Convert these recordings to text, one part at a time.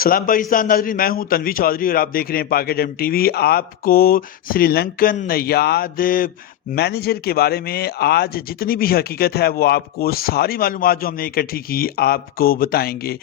सलाम पाकिस्तान नाज़रीन, मैं हूं तनवी चौधरी और आप देख रहे हैं पाकिस्तान टीवी। आपको श्रीलंकन नयाद मैनेजर के बारे में आज जितनी भी हकीकत है वो आपको सारी मालूमात जो हमने इकट्ठी की आपको बताएंगे।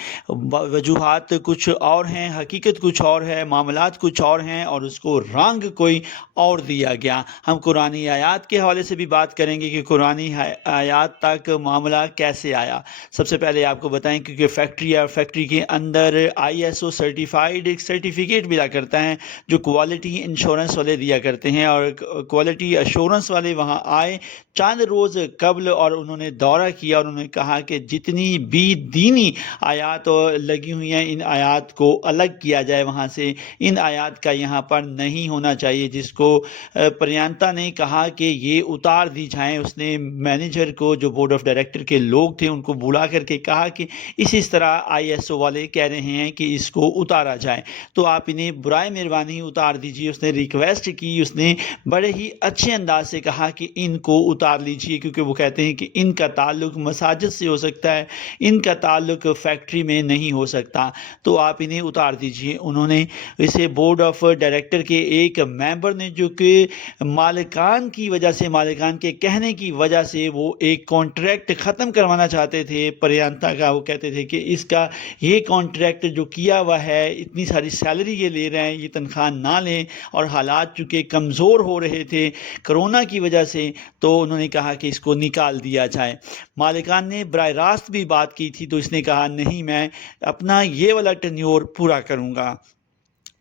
वजूहात कुछ और हैं, हकीकत कुछ और है, मामलात कुछ और हैं और उसको रंग कोई और दिया गया। हम कुरानी आयात के हवाले से भी बात करेंगे कि कुरानी आयात तक मामला कैसे आया। सबसे पहले आपको बताएं क्योंकि फैक्ट्री के अंदर ISO सर्टिफाइड एक सर्टिफिकेट मिला करता है जो क्वालिटी इंश्योरेंस वाले दिया करते हैं, और क्वालिटी अश्योरेंस वाले वहाँ आए चंद रोज़ कबल और उन्होंने दौरा किया और उन्होंने कहा कि जितनी भी दीनी आयात लगी हुई हैं इन आयात को अलग किया जाए वहाँ से, इन आयात का यहाँ पर नहीं होना चाहिए, जिसको प्रियंता ने कहा कि ये उतार दी जाएँ। उसने मैनेजर को, जो बोर्ड ऑफ डायरेक्टर के लोग थे, उनको बुला करके कहा कि इस तरह ISO वाले कह रहे हैं कि इसको उतारा जाए तो आप इन्हें बुराए मेहरबानी उतार दीजिए। उसने रिक्वेस्ट की, उसने बड़े ही अच्छे अंदाज से कहा कि इनको उतार लीजिए, क्योंकि वो कहते हैं कि इनका ताल्लुक मसाजिद से हो सकता है, इनका ताल्लुक फैक्ट्री में नहीं हो सकता, तो आप इन्हें उतार दीजिए। उन्होंने इसे बोर्ड ऑफ डायरेक्टर के एक मेंबर ने, जो कि मालिकान की वजह से, मालिकान के कहने की वजह से वो एक कॉन्ट्रैक्ट ख़त्म करवाना चाहते थे प्रियंता का। वो कहते थे कि इसका ये कॉन्ट्रैक्ट जो किया हुआ है, इतनी सारी सैलरी ये ले रहे हैं, ये तनख्वाह ना लें, और हालात चूँकि कमज़ोर हो रहे थे कोरोना की वजह से, तो उन्होंने कहा कि इसको निकाल दिया जाए। मालिकान ने बराह रास्त भी बात की थी, तो इसने कहा नहीं, मैं अपना ये वाला टेन्योर पूरा करूँगा,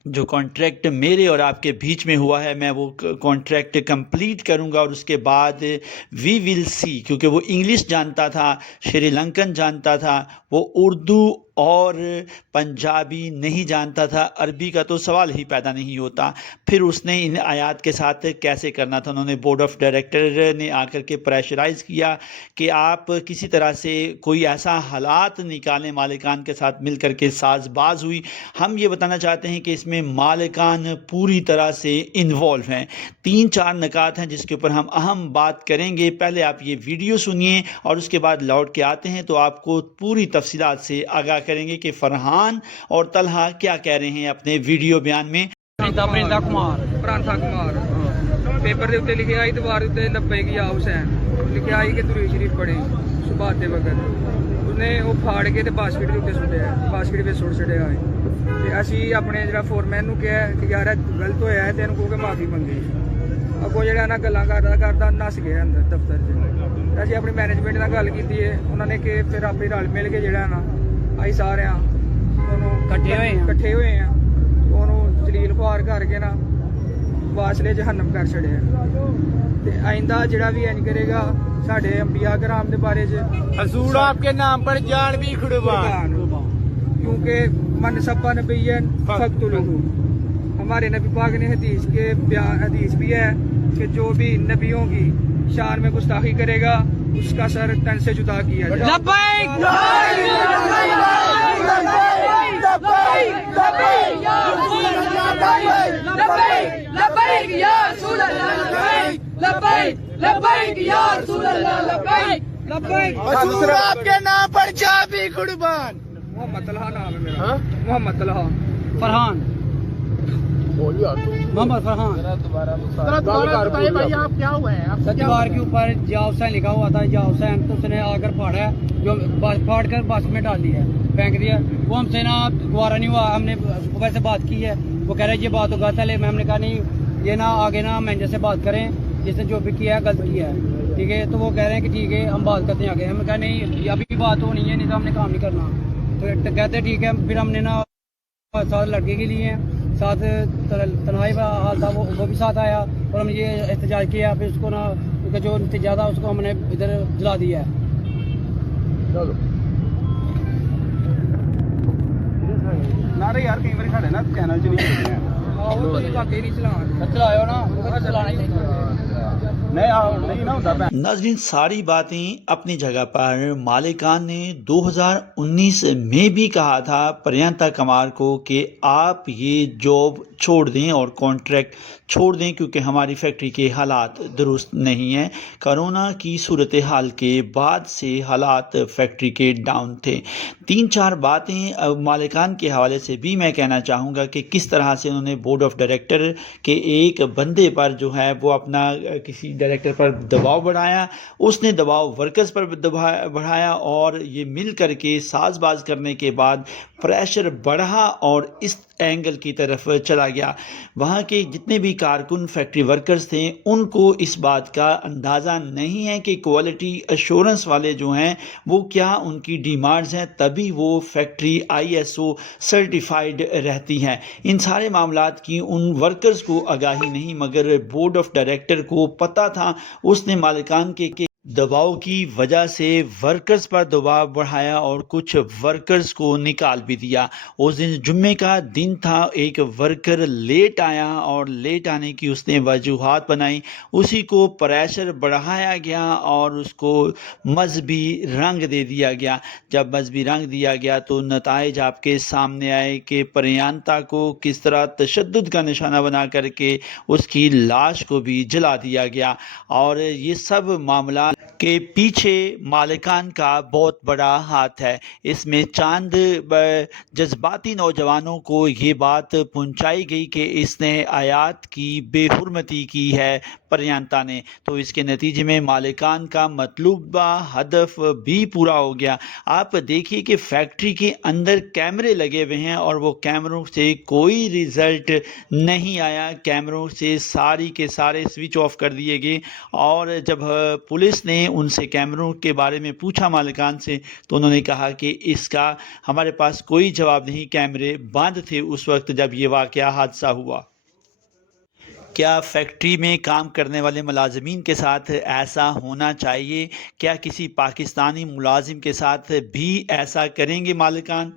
जो कॉन्ट्रैक्ट मेरे और आपके बीच में हुआ है मैं वो कॉन्ट्रैक्ट कंप्लीट करूंगा और उसके बाद वी विल सी। क्योंकि वो इंग्लिश जानता था, श्रीलंकन जानता था, वो उर्दू और पंजाबी नहीं जानता था, अरबी का तो सवाल ही पैदा नहीं होता। फिर उसने इन आयात के साथ कैसे करना था। उन्होंने बोर्ड ऑफ डायरेक्टर ने आकर के प्रेशराइज़ किया कि आप किसी तरह से कोई ऐसा हालात निकालें। मालिकान के साथ मिल कर के साजबाज हुई। हम ये बताना चाहते हैं कि इसमें मालिकान पूरी तरह से इन्वॉल्व हैं। 3-4 नकात हैं जिसके ऊपर हम अहम बात करेंगे। पहले आप ये वीडियो सुनिए और उसके बाद लौट के आते हैं तो आपको पूरी तफसीलात से आगाह करेंगे कि फरहान और तलहा क्या कह रहे हैं अपने वीडियो बयान में। ਪ੍ਰਿੰਦਾ ਕੁਮਾਰ पेपर ਦੇ ਉੱਤੇ ਲਿਖਿਆ ਸੀ, ਦੀਵਾਰ ਦੇ ਉੱਤੇ ਲੱਭੇ ਕਿ ਆ ਹੁਸੈਨ ਲਿਖਿਆ ਸੀ ਕਿ ਦੁਰੂਦ ਸ਼ਰੀਫ ਪੜ੍ਹੇ ਸੁਬਾਹ ਦੇ ਵਕਤ। ਉਹਨੇ ਉਹ ਫਾੜ ਕੇ ਤੇ ਬਾਸਕਟ ਦੇ ਉੱਤੇ ਸੁੱਟਿਆ, ਬਾਸਕਟ ਵਿੱਚ ਸੁੱਟ ਛੱਡਿਆ ਹੈ। ਤੇ ਅਸੀਂ ਆਪਣੇ ਜਿਹੜਾ ਫੋਰਮੈਨ ਨੂੰ ਕਿਹਾ ਕਿ ਯਾਰ ਇਹ ਗਲਤ ਹੋਇਆ ਹੈ ਤੇ ਇਹਨੂੰ ਕਹੋ ਕਿ ਮਾਫੀ ਮੰਗੇ। ਅੱਗੋਂ ਜਿਹੜਾ ਨਾ ਗੱਲਾਂ ਕਰਦਾ ਨੱਸ ਗਿਆ ਅੰਦਰ ਦਫ਼ਤਰ 'ਚ। ਅਸੀਂ ਆਪਣੀ ਮੈਨੇਜਮੈਂਟ ਨਾਲ ਗੱਲ ਕੀਤੀ ਹੈ, ਉਹਨਾਂ ਨੇ ਕਿ ਫਿਰ ਆਪੇ ਰਲ ਮਿਲ ਕੇ ਜਿਹੜਾ ਨਾ ਅਸੀਂ ਸਾਰਿਆਂ ਉਹਨੂੰ ਇਕੱਠੇ ਹੋਏ ਆ, ਉਹਨੂੰ ਜਲੀਲ ਖੁਆਰ ਕਰਕੇ ਨਾ वासले जहन्नम कर छड़िया। ते आइंदा जड़ा भी इंज करेगा साडे अंबिया कराम दे बारे च हजूर आपके नाम पर जान भी कुर्बान, क्योंकि मन सब्बा नबियन फक्तुलहु। हमारे नबी पाक ने हदीस भी है कि जो भी नबियों की शान में गुस्ताखी करेगा उसका सर तन से जुदा किया जाए। लब्बैक लब्बैक या रसूल अल्लाह, लब्बैक लब्बैक या रसूल अल्लाह, लब्बैक लब्बैक हजूर आपके नाम पर जा भी कुर्बान। मोहम्मद तलहा नाम है मेरा। मोहम्मद तलहा फरहान मोहम्मद फरहान। दोबारा भाई आप क्या हुआ है? आप दीवार के ऊपर या हुसैन लिखा हुआ था, या हुसैन, तो उसने आकर फाड़ा, जो फाड़ कर बस में डाल दिया, फेंक दिया। वो हमसे ना दोबारा नहीं हुआ। हमने वैसे बात की है, वो कह रहे ये बात तो गलत है। हमने कहा नहीं, ये ना आगे ना मैनेजर से बात करें, जिसने जो भी किया है गलत किया है, ठीक है। तो वो कह रहे हैं कि ठीक है हम बात करते हैं आगे। हमने कहा नहीं, अभी बात होनी है, नहीं तो हमने काम नहीं करना। तो कहते ठीक है। फिर हमने ना 7 लड़के के लिए साथ तन्हाई हाल था, वो भी साथ आया और हमने ये एहतजाज किया। फिर उसको ना जो नतीजा था उसको हमने इधर जला दिया है। नारे यार कई बार साढ़े ना चैनल च नहीं चलाओ ना, चलाना ही नाज़रीन, सारी बातें अपनी जगह पर। मालिकान ने 2019 में भी कहा था प्रियंका कमार को कि आप ये जॉब छोड़ दें और कॉन्ट्रैक्ट छोड़ दें क्योंकि हमारी फैक्ट्री के हालात दुरुस्त नहीं हैं। कोरोना की सूरत हाल के बाद से हालात फैक्ट्री के डाउन थे। 3-4 बातें मालिकान के हवाले से भी मैं कहना चाहूँगा कि किस तरह से उन्होंने बोर्ड ऑफ डायरेक्टर के एक बंदे पर जो है वो अपना किसी डायरेक्टर पर दबाव बढ़ाया, उसने दबाव वर्कर्स पर बढ़ाया और ये मिल करके साजबाज करने के बाद प्रेशर बढ़ा और इस एंगल की तरफ चला गया। वहाँ के जितने भी कारकुन फैक्ट्री वर्कर्स थे उनको इस बात का अंदाज़ा नहीं है कि क्वालिटी एश्योरेंस वाले जो हैं वो क्या उनकी डिमांड्स हैं, तभी वो फैक्ट्री ISO सर्टिफाइड रहती हैं। इन सारे मामलात की उन वर्कर्स को आगाही नहीं मगर बोर्ड ऑफ डायरेक्टर को पता था। उसने मालिकान के दबाव की वजह से वर्कर्स पर दबाव बढ़ाया और कुछ वर्कर्स को निकाल भी दिया। उस दिन जुम्मे का दिन था, एक वर्कर लेट आया और लेट आने की उसने वजूहात बनाई, उसी को प्रेशर बढ़ाया गया और उसको मजहबी रंग दे दिया गया। जब मजहबी रंग दिया गया तो नताइज आपके सामने आए कि प्रियंका को किस तरह तशद्दुद का निशाना बना करके उसकी लाश को भी जला दिया गया। और ये सब मामला के पीछे मालिकान का बहुत बड़ा हाथ है। इसमें चंद जज्बाती नौजवानों को ये बात पहुंचाई गई कि इसने आयात की बेहुरमती की है प्रियंका ने, तो इसके नतीजे में मालिकान का मतलूबा हदफ भी पूरा हो गया। आप देखिए कि फैक्ट्री के अंदर कैमरे लगे हुए हैं और वो कैमरों से कोई रिज़ल्ट नहीं आया। कैमरों से सारी के सारे स्विच ऑफ कर दिए गए और जब पुलिस ने उनसे कैमरों के बारे में पूछा मालिकान से तो उन्होंने कहा कि इसका हमारे पास कोई जवाब नहीं, कैमरे बंद थे उस वक्त जब ये वाक़या हादसा हुआ। क्या फैक्ट्री में काम करने वाले मुलाजिमीन के साथ ऐसा होना चाहिए? क्या किसी पाकिस्तानी मुलाजिम के साथ भी ऐसा करेंगे मालिकान?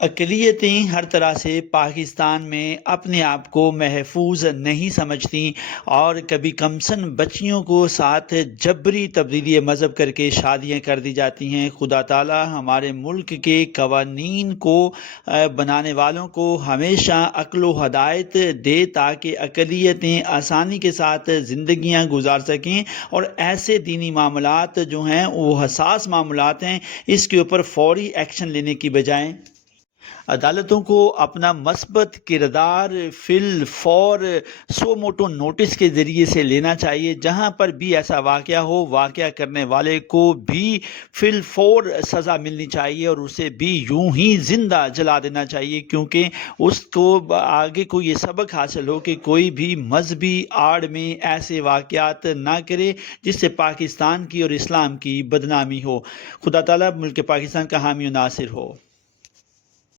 अक़लियतें हर तरह से पाकिस्तान में अपने आप को महफूज नहीं समझती और कभी कमसन बच्चियों को साथ जबरी तब्दीली मज़हब करके शादियां कर दी जाती हैं। खुदा ताला हमारे मुल्क के कवानीन को बनाने वालों को हमेशा अक्ल व हदायत दे ताकि अक़लियतें आसानी के साथ ज़िंदगियां गुजार सकें और ऐसे दीनी मामलात जो हैं वो हसास मामलात हैं, इसके ऊपर फ़ौरी एक्शन लेने की बजाय अदालतों को अपना मस्बत किरदार फिल फौर सो मोटो नोटिस के ज़रिए से लेना चाहिए। जहां पर भी ऐसा वाक़या हो, वाक़या करने वाले को भी फिल फौर सज़ा मिलनी चाहिए और उसे भी यूं ही ज़िंदा जला देना चाहिए, क्योंकि उसको आगे को ये सबक हासिल हो कि कोई भी मजहबी आड़ में ऐसे वाक़यात ना करे जिससे पाकिस्तान की और इस्लाम की बदनामी हो। खुदा ताला मुल्क पाकिस्तान का हामी और नासिर हो।